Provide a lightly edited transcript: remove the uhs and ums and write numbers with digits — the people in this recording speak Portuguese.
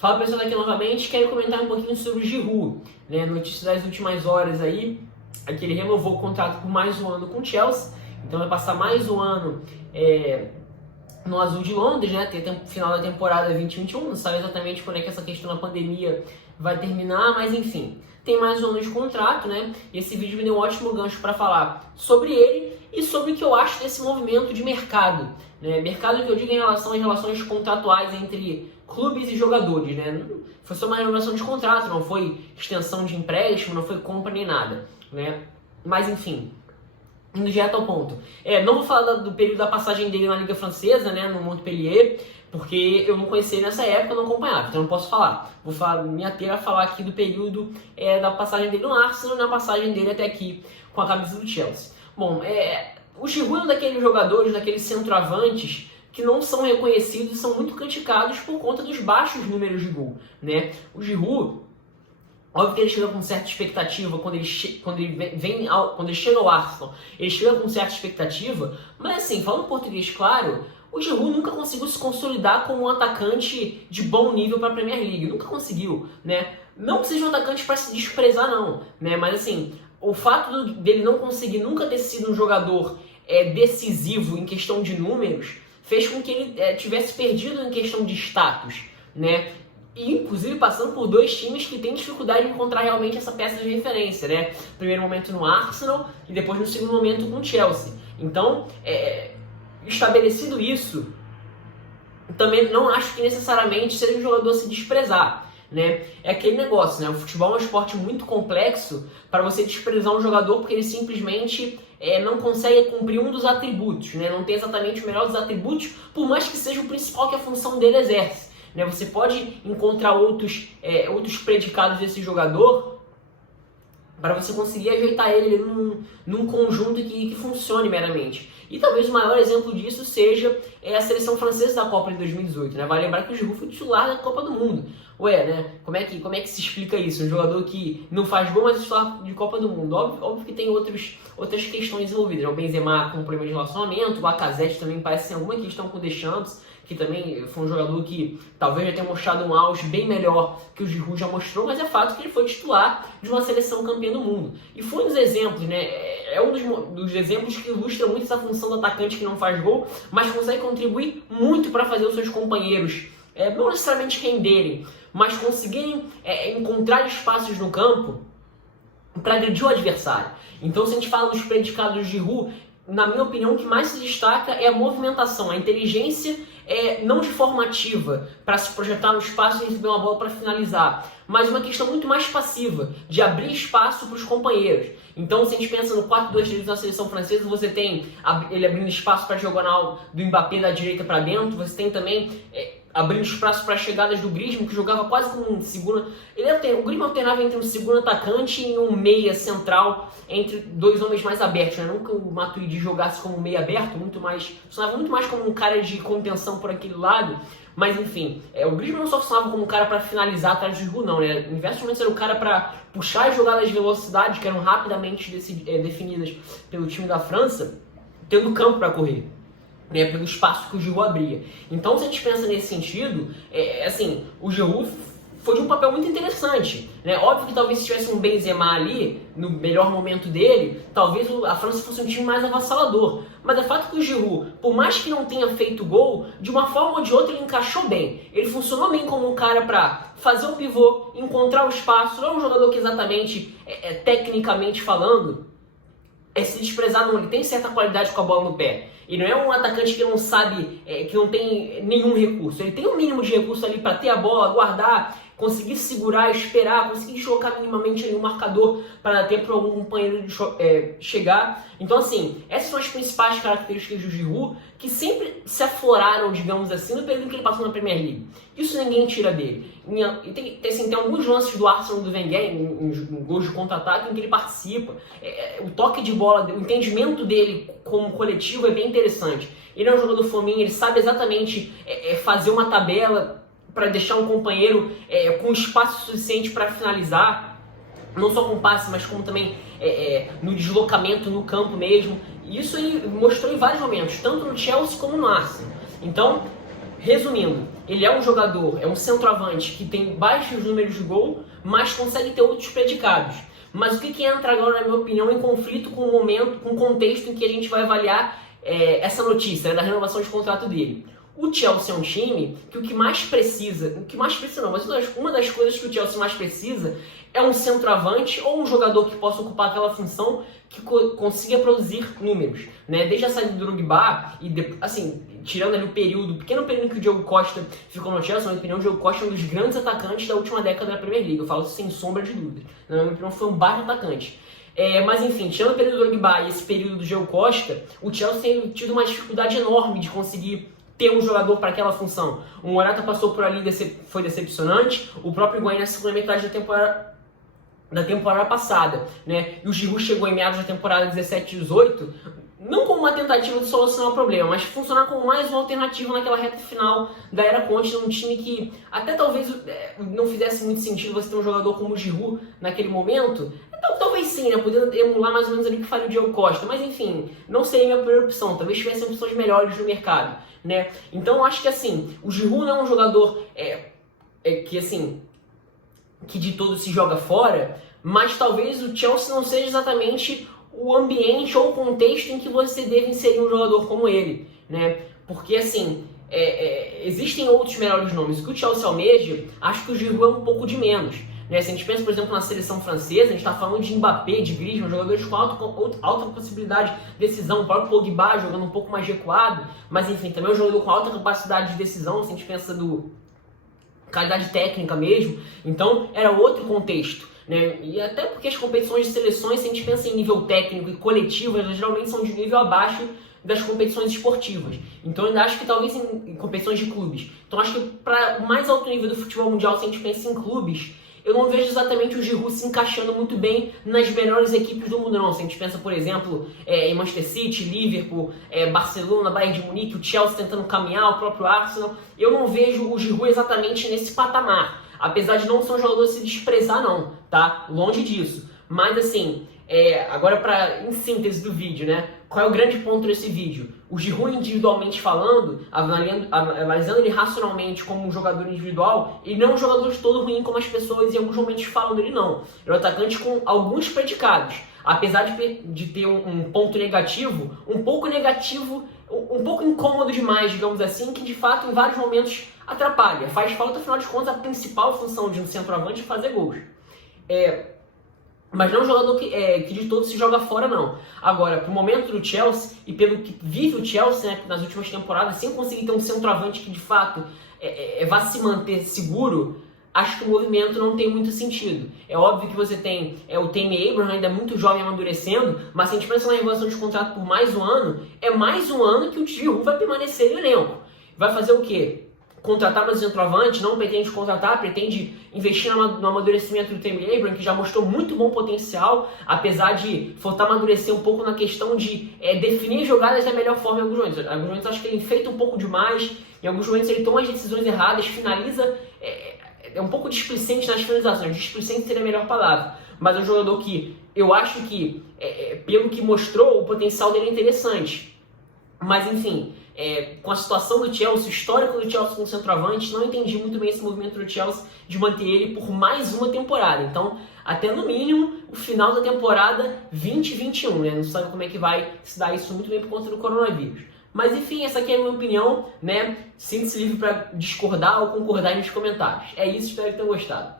Fala pessoal, aqui novamente, quero comentar um pouquinho sobre o Giroud, né? Notícias das últimas horas aí, é que ele renovou o contrato por mais um ano com o Chelsea, então vai passar mais um ano no Azul de Londres, né? Tem final da temporada 2021, não sabe exatamente quando é que essa questão da pandemia vai terminar, mas enfim, tem mais um ano de contrato, né? E esse vídeo me deu um ótimo gancho para falar sobre ele e sobre o que eu acho desse movimento de mercado, né? Mercado que eu digo em relação às relações contratuais entre clubes e jogadores, né? Foi só uma renovação de contrato, não foi extensão de empréstimo, não foi compra nem nada, né? Mas enfim, indo direto ao ponto. Não vou falar do período da passagem dele na Liga Francesa, né, no Montpellier, porque eu não conheci ele nessa época, eu não acompanhava, então não posso falar. Me ater a falar aqui do período da passagem dele no Arsenal e na passagem dele até aqui com a camisa do Chelsea. Bom, o Giroud é um daqueles jogadores, daqueles centroavantes que não são reconhecidos e são muito criticados por conta dos baixos números de gol, né? O Giroud, óbvio que ele chega com certa expectativa quando ele chega ao Arsenal, ele chega com certa expectativa, mas assim, falando português claro, o Giroud nunca conseguiu se consolidar como um atacante de bom nível para a Premier League, nunca conseguiu, né? Não que seja um atacante para se desprezar não, né? Mas assim, o fato dele não conseguir nunca ter sido um jogador decisivo em questão de números fez com que ele tivesse perdido em questão de status, né? E, inclusive, passando por dois times que têm dificuldade de encontrar realmente essa peça de referência, né? Primeiro momento no Arsenal e depois no segundo momento com o Chelsea. Então, estabelecido isso, também não acho que necessariamente seja um jogador a se desprezar, né? É aquele negócio, né? O futebol é um esporte muito complexo para você desprezar um jogador porque ele simplesmente não consegue cumprir um dos atributos, né? Não tem exatamente o melhor dos atributos, por mais que seja o principal que a função dele exerce, né? Você pode encontrar outros predicados desse jogador para você conseguir ajeitar ele num conjunto que funcione meramente. E talvez o maior exemplo disso seja a seleção francesa da Copa de 2018, né? Vale lembrar que o Giroud foi titular da Copa do Mundo. Né? Como é que se explica isso? Um jogador que não faz gol, mas é titular de Copa do Mundo. Óbvio que tem outras questões envolvidas, né? O Benzema com problema de relacionamento, o Lacazette também parece ter alguma questão com o Deschamps, que também foi um jogador que talvez já tenha mostrado um auge bem melhor que o Giroud já mostrou, mas é fato que ele foi titular de uma seleção campeã do mundo. E foi um dos exemplos, né? É um dos exemplos que ilustra muito essa função do atacante que não faz gol, mas consegue contribuir muito para fazer os seus companheiros não necessariamente renderem, mas conseguirem encontrar espaços no campo para agredir o adversário. Então, se a gente fala dos predicados do Giroud, na minha opinião, o que mais se destaca é a movimentação, a inteligência não de forma ativa, para se projetar no espaço e receber uma bola para finalizar, mas uma questão muito mais passiva, de abrir espaço para os companheiros. Então, se a gente pensa no 4-2-3 na seleção francesa, você tem ele abrindo espaço para a diagonal do Mbappé da direita para dentro, você tem também abrindo espaço para as chegadas do Griezmann, que jogava quase como um segundo. O Griezmann alternava entre um segundo atacante e um meia central, entre dois homens mais abertos, né? Não que o Matuidi jogasse como meia aberto, funcionava muito mais como um cara de contenção por aquele lado, mas enfim, o Griezmann não só funcionava como um cara para finalizar atrás do Giroud, não, né? Em diversos momentos era o cara para puxar as jogadas de velocidade, que eram rapidamente definidas pelo time da França, tendo campo para correr, né, pelo espaço que o Giroud abria. Então, se a gente pensa nesse sentido, assim, o Giroud foi de um papel muito interessante, né? Óbvio que talvez se tivesse um Benzema ali, no melhor momento dele, talvez a França fosse um time mais avassalador. Mas é fato que o Giroud, por mais que não tenha feito gol, de uma forma ou de outra ele encaixou bem. Ele funcionou bem como um cara para fazer o pivô, encontrar o espaço. Não é um jogador que exatamente, tecnicamente falando, se desprezar, não. Ele tem certa qualidade com a bola no pé. Ele não é um atacante que não sabe, que não tem nenhum recurso. Ele tem um mínimo de recurso ali para ter a bola, guardar, conseguir segurar, esperar, conseguir deslocar minimamente ali o marcador para dar tempo para algum companheiro chegar. Então, assim, essas são as principais características do Giroud, que sempre se afloraram, digamos assim, no período que ele passou na Premier League. Isso ninguém tira dele. E tem alguns lances do Arsenal do Wenger, em gols de contra-ataque, em que ele participa. O toque de bola, o entendimento dele como coletivo é bem interessante. Ele é um jogador fominha, ele sabe exatamente fazer uma tabela para deixar um companheiro com espaço suficiente para finalizar, não só com passe, mas como também no deslocamento no campo mesmo. E isso ele mostrou em vários momentos, tanto no Chelsea como no Arsenal. Então, resumindo, ele é um jogador, é um centroavante que tem baixos números de gol, mas consegue ter outros predicados. Mas o que entra agora, na minha opinião, em conflito com o momento, com o contexto em que a gente vai avaliar essa notícia, da renovação de contrato dele. O Chelsea é um time que o que mais precisa não, mas uma das coisas que o Chelsea mais precisa é um centroavante ou um jogador que possa ocupar aquela função que consiga produzir números, né? Desde a saída do Drogba e assim, tirando ali o pequeno período que o Diego Costa ficou no Chelsea, na minha opinião, o Diego Costa é um dos grandes atacantes da última década da Premier League. Eu falo isso sem sombra de dúvida. Na minha opinião, foi um baita atacante. Mas enfim, tirando o período do Drogba e esse período do Diego Costa, o Chelsea tem tido uma dificuldade enorme de conseguir ter um jogador para aquela função. O Morata passou por ali, foi decepcionante. O próprio Higuaín na segunda metade da temporada passada, né? E o Giroud chegou em meados da temporada 17-18, não como uma tentativa de solucionar o problema, mas funcionar como mais uma alternativa naquela reta final da era Conte, num time que até talvez não fizesse muito sentido você ter um jogador como o Giroud naquele momento. Então, talvez sim, né? Podendo emular mais ou menos ali o que faria o Diego Costa, mas enfim, não seria a minha primeira opção, talvez tivessem opções melhores no mercado, né? Então eu acho que assim, o Giroud não é um jogador que de todo se joga fora, mas talvez o Chelsea não seja exatamente o ambiente ou o contexto em que você deve inserir um jogador como ele, né? Porque assim, existem outros melhores nomes. O que o Chelsea almeja, acho que o Giroud é um pouco de menos, né? Se a gente pensa, por exemplo, na seleção francesa, a gente está falando de Mbappé, de Griezmann, jogadores com alta possibilidade de decisão, o próprio Pogba jogando um pouco mais recuado, mas enfim, também é um jogador com alta capacidade de decisão, se a gente pensa do qualidade técnica mesmo. Então era outro contexto, né? E até porque as competições de seleções, se a gente pensa em nível técnico e coletivo, elas geralmente são de nível abaixo das competições esportivas. Então eu ainda acho que talvez em competições de clubes. Então acho que para o mais alto nível do futebol mundial, se a gente pensa em clubes, eu não vejo exatamente o Giroud se encaixando muito bem nas melhores equipes do mundo, não. Se a gente pensa, por exemplo, em Manchester City, Liverpool, Barcelona, Bayern de Munique, o Chelsea tentando caminhar, o próprio Arsenal, eu não vejo o Giroud exatamente nesse patamar. Apesar de não ser um jogador a se desprezar, não, tá? Longe disso. Mas assim, agora em síntese do vídeo, né? Qual é o grande ponto desse vídeo? O Giroud individualmente falando, analisando ele racionalmente como um jogador individual, ele não é um jogador de todo ruim como as pessoas em alguns momentos falam dele, não. Ele é um atacante com alguns predicados. Apesar de ter um ponto negativo, um pouco incômodo demais, digamos assim, que de fato em vários momentos atrapalha. Faz falta, afinal de contas, a principal função de um centroavante é fazer gols. Mas não é um jogador que de todo se joga fora, não. Agora, pro momento do Chelsea e pelo que vive o Chelsea, né, nas últimas temporadas, sem conseguir ter um centroavante que de fato vá se manter seguro, acho que o movimento não tem muito sentido. É óbvio que você tem o Tammy Abraham, ainda muito jovem, amadurecendo, mas se a gente pensa na renovação de contrato por mais um ano, é mais um ano que o Giroud vai permanecer no elenco. Vai fazer o quê? Contratar mais centroavante, não pretende contratar, pretende investir no amadurecimento do Tammy Abraham, que já mostrou muito bom potencial, apesar de faltar amadurecer um pouco na questão de definir jogadas da melhor forma em alguns momentos. Em alguns momentos acho que ele enfeita um pouco demais, em alguns momentos ele toma as decisões erradas, finaliza, é um pouco displicente nas finalizações, displicente seria a melhor palavra, mas é um jogador que eu acho que, pelo que mostrou, o potencial dele é interessante. Mas enfim, com a situação do Chelsea, o histórico do Chelsea com o centroavante, não entendi muito bem esse movimento do Chelsea de manter ele por mais uma temporada. Então, até no mínimo, o final da temporada 2021, né? Não sabe como é que vai se dar isso muito bem por conta do coronavírus. Mas enfim, essa aqui é a minha opinião, né? Sinta-se livre para discordar ou concordar nos comentários. É isso, espero que tenham gostado.